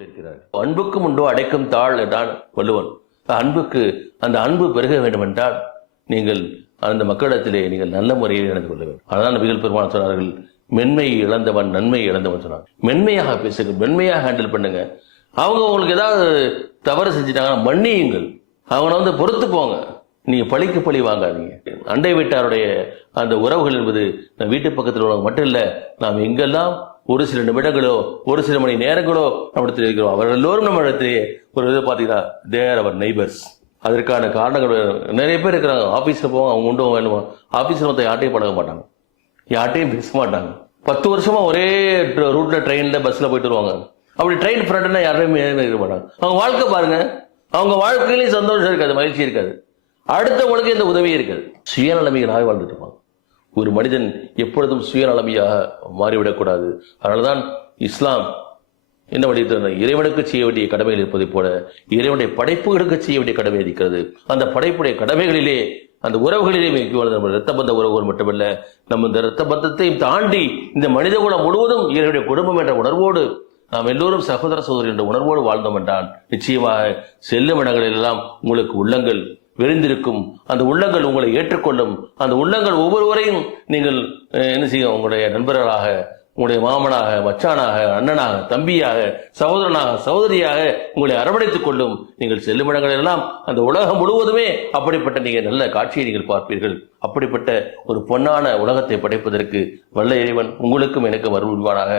கொண்டிருக்கிறார். அன்புக்கும் உண்டோ அடைக்கும் தாழ் என்றான் வள்ளுவன். அன்புக்கு அந்த அன்பு பெருக வேண்டும் என்றால் நீங்கள் அந்த மக்களிடத்திலே நீங்கள் நல்ல முறையில் நடந்து கொள்ள வேண்டும். அதான் நபிகள் பெருமான் சொன்னார்கள், மென்மை இழந்தவன் நன்மை இழந்தவன் சொன்னாங்க. மென்மையாக பேசுங்க, மென்மையாக ஹேண்டில் பண்ணுங்க. அவங்க உங்களுக்கு ஏதாவது தவறு செஞ்சுட்டாங்கன்னா மன்னியுங்கள், அவனை பொறுத்து போங்க. நீங்க பழிக்கு பழி வாங்காதீங்க. அண்டை வீட்டாருடைய அந்த உறவுகள் என்பது வீட்டு பக்கத்தில் உள்ளவங்க மட்டும் இல்ல, நாம் எங்கெல்லாம் ஒரு சில நிமிடங்களோ ஒரு சில மணி நேரங்களோ நம்மிடத்தில் இருக்கிறோம், அவர்கள் எல்லோரும் நம்ம இடத்திலேயே ஒரு இதை பார்த்தீங்கன்னா தேர் அவர் நெய்பர்ஸ். அதற்கான காரணங்கள் நிறைய பேர் இருக்கிறாங்க. ஆபீஸ்ல போவாங்க, அவங்க உண்டு வேணுமா, ஆபீஸ்ல மொத்தம் யார்ட்டையும் பழக மாட்டாங்க, யார்ட்டையும் பேச மாட்டாங்க. 10 வருஷமா ஒரே ரூட்ல ட்ரெயின்ல பஸ்ல போயிட்டு வருவாங்க. அப்படி ட்ரெயின் ஃப்ரெண்ட்னா யாரையுமே இருக்க மாட்டாங்க. அவங்க வாழ்க்கை பாருங்க, அவங்க வாழ்க்கையிலேயும் சந்தோஷம் இருக்காது, மகிழ்ச்சி இருக்காது, அடுத்தவங்களுக்கு இந்த உதவி இருக்காது. சுயநலமைகளாக வாழ்ந்துட்டு இருப்பாங்க. ஒரு மனிதன் எப்பொழுதும் சுயநலமையாக மாறிவிடக்கூடாது. அதனால்தான் இஸ்லாம் என்ன வழித்தது, இறைவனுக்கு செய்ய வேண்டிய கடமைகள் இருப்பதை போல இறைவனுடைய படைப்புகளுக்கு செய்ய வேண்டிய கடமை இருக்கிறது. அந்த படைப்புடைய கடமைகளிலே அந்த உறவுகளிலே நம்ம இரத்த பந்த உறவுகள் மட்டுமல்ல, நம்ம இந்த இரத்த பந்தத்தையும் தாண்டி இந்த மனித குலம் முழுவதும் இறைவனுடைய குடும்பம் என்ற உணர்வோடு நாம் எல்லோரும் சகோதர சகோதரி என்ற உணர்வோடு வாழ்ந்தோம் என்றால் நிச்சயமாக செல்லும் இடங்களில் எல்லாம் உங்களுக்கு உள்ளங்கள் விரிந்திருக்கும். அந்த உள்ளங்கள் உங்களை ஏற்றுக்கொள்ளும். அந்த உள்ளங்கள் ஒவ்வொருவரையும் நீங்கள் என்ன செய்யும், உங்களுடைய நண்பர்களாக, உங்களுடைய மாமனாக, மச்சானாக, அண்ணனாக, தம்பியாக, சகோதரனாக, சகோதரியாக உங்களை அரவணைத்துக் கொள்ளும். நீங்கள் செல்லும் இடங்கள் எல்லாம் அந்த உலகம் முழுவதுமே அப்படிப்பட்ட நீங்கள் நல்ல காட்சியை நீங்கள் பார்ப்பீர்கள். அப்படிப்பட்ட ஒரு பொன்னான உலகத்தை படைப்பதற்கு வல்ல இறைவன் உங்களுக்கும் எனக்கும் அருள் புரிவானாக.